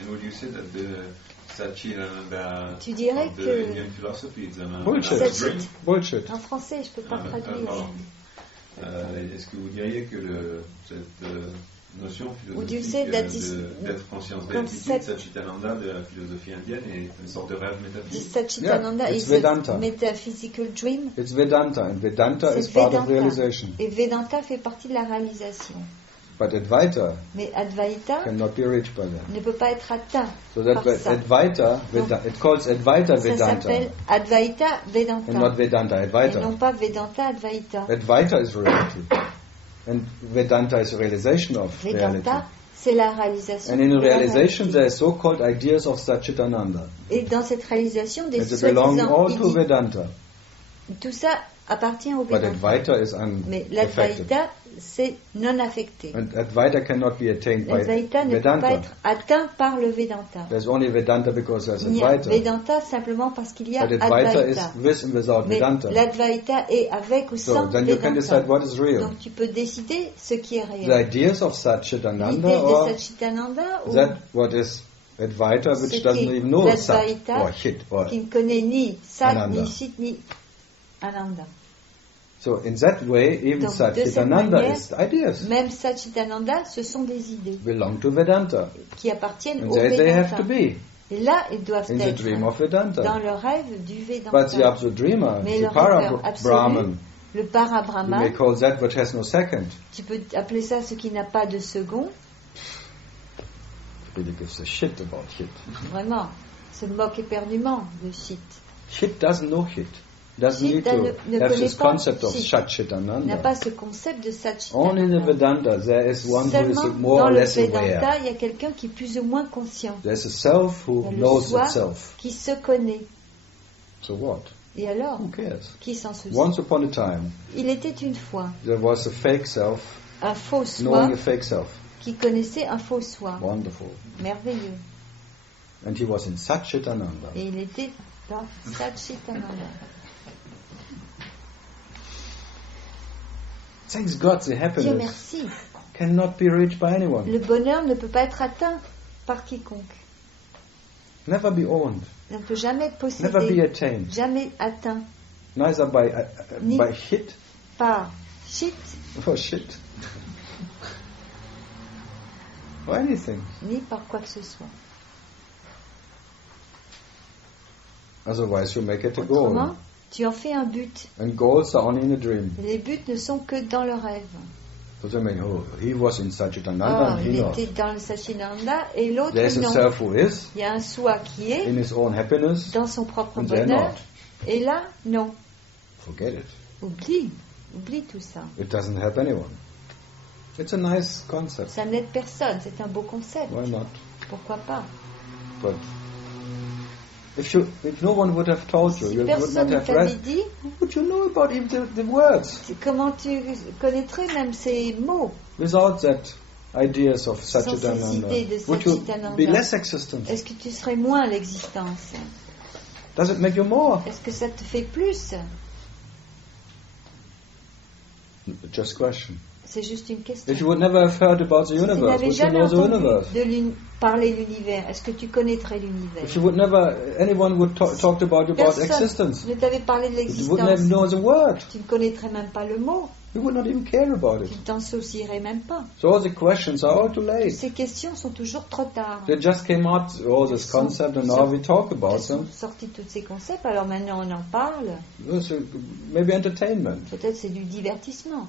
And would you say that the Satchitananda Tu dirais of the que Indian philosophy is an Bullshit. Bullshit. en français, je peux pas traduire. pardon. Est-ce que vous diriez que cette notion Would you say philosophique that d'être conscience concept- d'entité, Satchitananda de la philosophie indienne est une sorte de rêve This métaphysique? Satchitananda Yeah, it's is a Vedanta. metaphysical dream. It's Vedanta, and Vedanta C'est is part of Vedanta. realization. Et Vedanta fait partie de la réalisation. But Advaita Mais Advaita cannot be reached by that. ne peut pas être atteint So that par ça. Advaita, it calls Advaita Ça Vedanta, s'appelle Advaita Vedanta. and not Vedanta Et Advaita. non pas Vedanta Advaita. Advaita is reality, and Vedanta is a realization of reality. Vedanta, c'est la réalisation. And in de la realization, réalité. there are so-called ideas of Satchitananda. Et dans cette réalisation, des And they belong soi-disant all to idées. Vedanta. Tout ça appartient au But Vedanta. Advaita is Mais unaffected. l'Advaita, c'est non affecté. And Advaita cannot be attained by L'Advaita ne peut pas Vedanta. être atteint par le Vedanta. There's only Vedanta because there's Il y a Advaita. Vedanta simplement parce qu'il y a But Advaita is Advaita. with and without Mais Vedanta. l'Advaita est avec ou So sans then you can decide Vedanta. what is real. Donc tu peux décider ce qui est The réel. ideas of L'idée Satchitananda de or Satchitananda ou that what is Advaita which Ce doesn't qui est even know Sat l'Advaita or Chit or qui ne connaît ni Sat, Ananda. ni Chit, ni Ananda. so in that way even Donc, de cette Satchitananda manière, is ideas Même Satchitananda, ce sont des idées belong to Vedanta qui appartiennent and au there they have Vedanta. to be Et là, ils doivent in the être dream of dans Vedanta. le rêve du But the Vedanta. absolute dreamer, Mais the le rêveur Para-Brahman, Le you may Parabrahman, call that which has no second. tu peux appeler ça ce qui n'a pas de second. Really gives a shit about Chit. Vraiment, se moque éperdument de Chit. Chit doesn't know Chit. Doesn't Chit need to ne have connaît this pas concept of Chit. N'a Satchitananda. pas ce concept de Only in the Satchitananda. Vedanta there is one who Seulement is more dans or le less aware. Vedanta, il y a quelqu'un qui est plus ou moins conscient. There's a self Il who y a le knows soi itself. qui se connaît. So what? Et alors, Who cares? qui s'en soucie? Once upon a time, Il était une fois there was a fake self un faux soi knowing a fake self. qui connaissait un faux soi. Wonderful. Merveilleux. And he was in Satchitananda. Et il était dans Satchitananda. Thanks God, the Dieu happiness merci. cannot be reached by anyone. Le bonheur ne peut pas être atteint par quiconque. Never be owned. Il ne peut jamais être Never be possédé, attained. jamais atteint Neither Ni- by hit par Chit or shit. Or anything. ni par quoi que ce soit. Otherwise you make it a goal. Autrement, tu en fais un but. And goals are only in a dream. Les buts ne sont que dans le rêve. So they mean, oh, he was in Satchitananda Oh, and he il knows. était dans le Satchitananda et l'autre There's a non. self who is Il y a un soi qui est in his own happiness. dans son propre And they're bonheur not. et là, non. Forget it. Oublie tout ça. It doesn't help anyone. It's a nice concept. Ça n'aide personne, c'est un beau concept. Why not? Pourquoi pas? But if no one would have told you, Si you would personne not ne have t'avait read. dit, How would you know about even the words comment tu connaîtrais même ces mots? without that ideas of Sans ces Satchitananda? idées de Would you Satchitananda. be less existent? Est-ce que tu serais moins l'existence? Does it make you more? Est-ce que ça te fait plus? Just question. C'est juste une question. If you would never have heard about the Si tu universe, n'avais would you jamais know the entendu universe? parler de l'univers, est-ce que tu connaîtrais l'univers? If you would never, anyone would talked about Personne existence, ne t'avait parlé de you wouldn't even l'existence. know the word. Tu ne connaîtrais même pas le mot. You would not even care about it. Tu ne t'en soucierais même pas. So all the questions are all too late. Ces questions sont toujours trop tard. They just came out, all this concept, and now we talk about Elles sont them. sorties tous ces concepts, alors maintenant on en parle. Maybe entertainment. Peut-être c'est du divertissement.